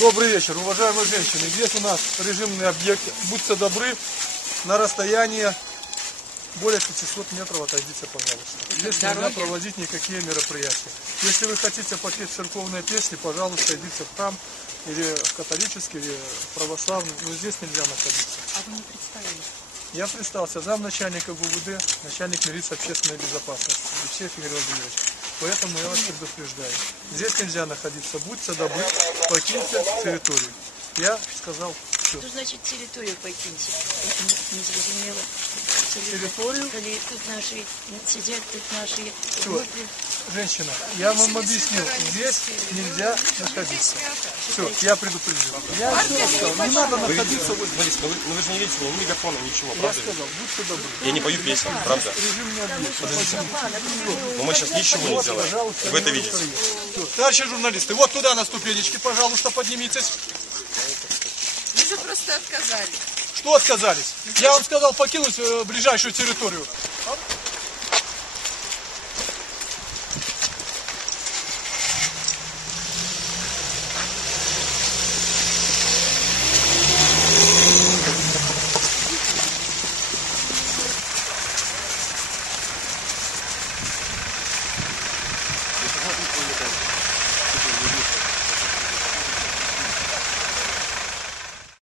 Добрый вечер, уважаемые женщины. Здесь у нас режимный объект. Будьте добры, на расстояние более 500 метров отойдите, пожалуйста. Здесь нельзя проводить никакие мероприятия. Если вы хотите попеть церковные песни, пожалуйста, идите в храм, или в католический, или в православный. Но здесь нельзя находиться. А вы не представили? Я представился, замначальника ГУВД, начальник милиции общественной безопасности, Алексей Игорь Владимирович. Поэтому я вас предупреждаю. Здесь нельзя находиться. Будьте добры, покиньте территорию. Я сказал все. Что значит территорию покиньте? Это не зрозумело. Территорию? Тут наши сидят, тут наши. Все. Женщина, я вам объяснил, здесь нельзя находиться. Все, я предупредил. Я все сказал, не надо находиться. Смотрите, вы же не видите ни мегафона, ничего, Я правда? сказал, будьте добры. Я не пою песни, правда? Режимный объект. Но мы сейчас ничего не Вот, делаем. пожалуйста, Вы это не видите? Все. Товарищи журналисты, вот туда на ступенечки, пожалуйста, поднимитесь. Вы же просто отказались. Что отказались? Я вам сказал покинуть ближайшую территорию.